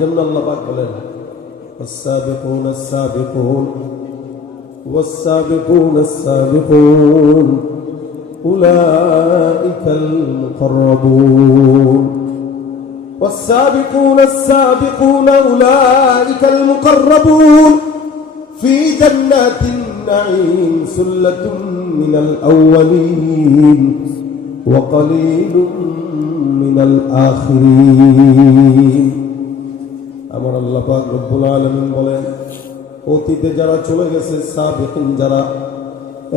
জন্য আল্লাহ পাক বলেন والسابقون السابقون والسابقون السابقون أولئك المقربون والسابقون السابقون أولئك المقربون في جنات النعيم سلة من الأولين وقليل من الآخرين আমার আল্লাহ রব্বুল আলামিন বলেন, অতীতে যারা চলে গেছে, সাবিকিন যারা,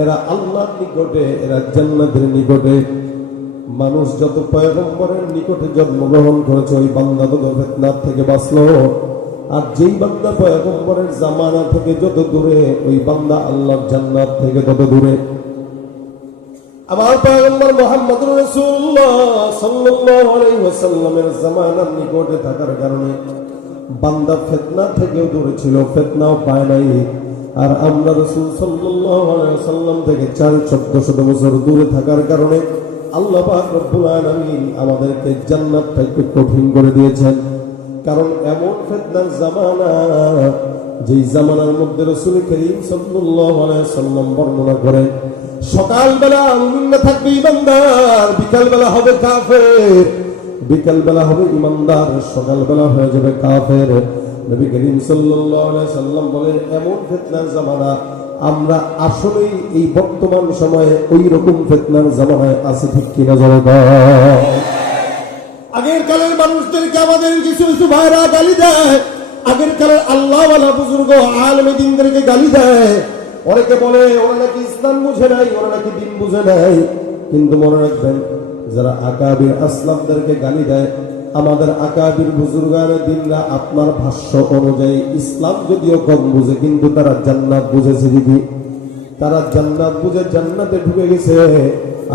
এরা আল্লাহর নিকটে, এরা জান্নাতের নিকটে। মানুষ যত পয়গম্বরের নিকটে জন্মগ্রহণ করেছে, ওই বান্দা তত ফেতনার থেকে বাঁচলো। আর যেই বান্দা পয়গম্বরের জামানা থেকে যত দূরে, ওই বান্দা আল্লাহর জান্নাত থেকে তত দূরে। আমার পয়গম্বর মোহাম্মদ রাসূলুল্লাহ সাল্লাল্লাহু আলাইহি ওয়াসাল্লামের জামানার নিকটে থাকার কারণে বান্দা ফেতনা থেকেও দূরে ছিল, ফেতনাও পায় নাই। আর আমরা রসুল আলাইহি থেকে চার চোদ্দ শত বছর দূরে থাকার কারণে আল্লাহ রব্বুল আলামিন আমাদেরকে জান্নাতটা একটু কঠিন করে দিয়েছেন। কারণ এমন ফেতনার জামানা, যেই জামানার মধ্যে রসুল করিম ওয়াসাল্লাম বর্ণনা করেন সকালবেলা মুমিন থাকবে ইমানদার বিকালবেলা হবে কাফের। বিকালবেলা হবে, ইমানদার, সকালবেলা হয়ে যাবে কাফের। নবী করিম সাল্লাম বলেন, এমন ফিতনার জামানা, আমরা আসলেই এই বর্তমান সময়ে ওই রকম ফিতনার জামানায় আছে, ঠিক কিনা জবাব আগের কালের মানুষদেরকে আমাদের কিছু কিছু ভাইরা গালি দেয়। আগের কালের আল্লাহওয়ালা বুজুর্গ, আলমে দিনদেরকে গালি দেয়। অনেকে বলে, ওরা নাকি ইসলাম বুঝে নাই, ওরা নাকি দিন বুঝে নাই। কিন্তু মনে রাখবেন যারা আকাবির আসলামদেরকে গালি দেয়, আমাদের আকাবির বুজুর্গার দিনরা আপনার ভাষ্য অনুযায়ী ইসলাম যদিও কম বুঝে, কিন্তু তারা জান্নাত বুঝেছে দিদি তারা জান্নাত বুঝে জান্নাতে ঢুকে গেছে,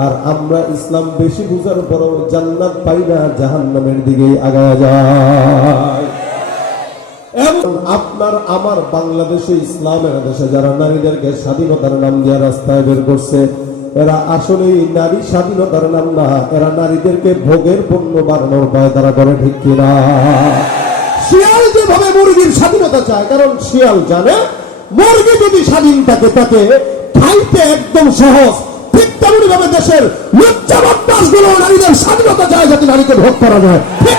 আর আমরা ইসলাম বেশি বুঝার পরও জান্নাত পাই না, জাহান্নামের দিকেই আগায় যায়। আপনার আমার বাংলাদেশে ইসলামের দেশে যারা নারীদেরকে স্বাধীনতার নাম দিয়ে রাস্তায় বের করছে এরা আসলেই নারী স্বাধীনতার নাম না, এরা নারীদেরকে ভোগের পণ্য বানানোর পায় তারা করে ঠিক কিনা শিয়াল যেভাবে মুরগির স্বাধীনতা চায়, কারণ শিয়াল জানে মুরগি যদি স্বাধীন থাকে তাকে খাইতে একদম সহজ ঠিক তেমনি ভাবে দেশের লজ্জাবাসগুলো নারীদের স্বাধীনতা চায় যাতে নারীকে ভোগ করা যায় ঠিক?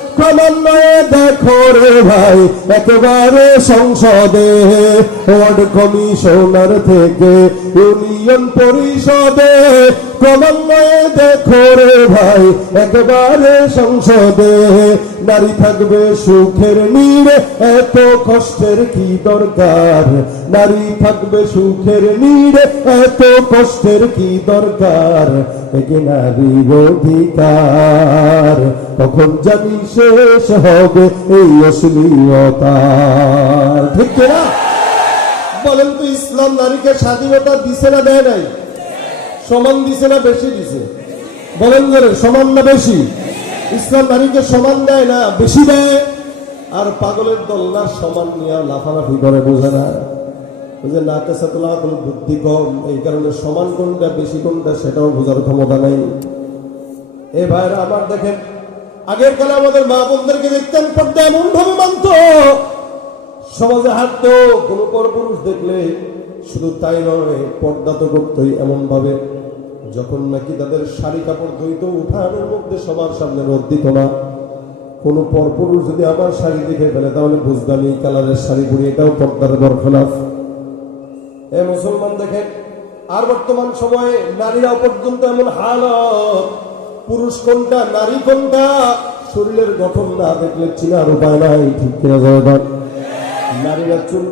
ক্রমান্বয়ে দেখো রে ভাই একেবারে সংসদে ওয়ার্ড কমিশনার থেকে ইউনিয়ন পরিষদে ক্রমান্বয়ে দেখো রে ভাই, একেবারে সংসদে। নারী থাকবে সুখের নীড়ে এত কষ্টের কি দরকার? নারী থাকবে সুখের নীড়ে এত কষ্টের কি দরকার? একে নারীর অধিকার তখন জানি শেষ হবে এই অশ্লীলতা ঠিক না বলেন তো ইসলাম নারীকে স্বাধীনতা দিছে না দেয় নাই? সমান দিছে না বেশি দিছে? বলেন ধরে, সমান না বেশি? ইসলাম নারীকে সমান দেয় না, বেশি দেয়? আর পাগলের দল না সমান নিয়ে লাফালাফি করে, বোঝে না? যে নাকে সাতলা কোনো বুদ্ধি কম, এই কারণে সমান কোনটা, বেশি কোনটা, সেটাও বোঝার ক্ষমতা নেই। এ ভাইরা আমার দেখেন, আগের কালে আমাদের মা বোনদেরকে দেখতেন, পর্দা এমন ভাবে মানত। সমাজে হাঁটতো, কোনো পরপুরুষ দেখলে শুধু তাই নয়, পর্দা তো করতোই এমন ভাবে যখন নাকি তাদের শাড়ি কাপড় ধুইতো, উঠানের মধ্যে সবার সামনে রোদ দিত না। কোন পরপুরুষ যদি আমার শাড়ি দেখে ফেলে, তাহলে বুঝতাম এই কালারের শাড়ি পরি, এটাও পর্দার বরখলাফ। এ মুসলমান দেখেন, আর বর্তমান সময়ে নারীরা পর্যন্ত এমন হাল পুরুষ কোনটা, নারী কোনটা, শরীরের গঠন না দেখলে চিনার উপায় নাই, ঠিক কিনা জয় নারীরা চুল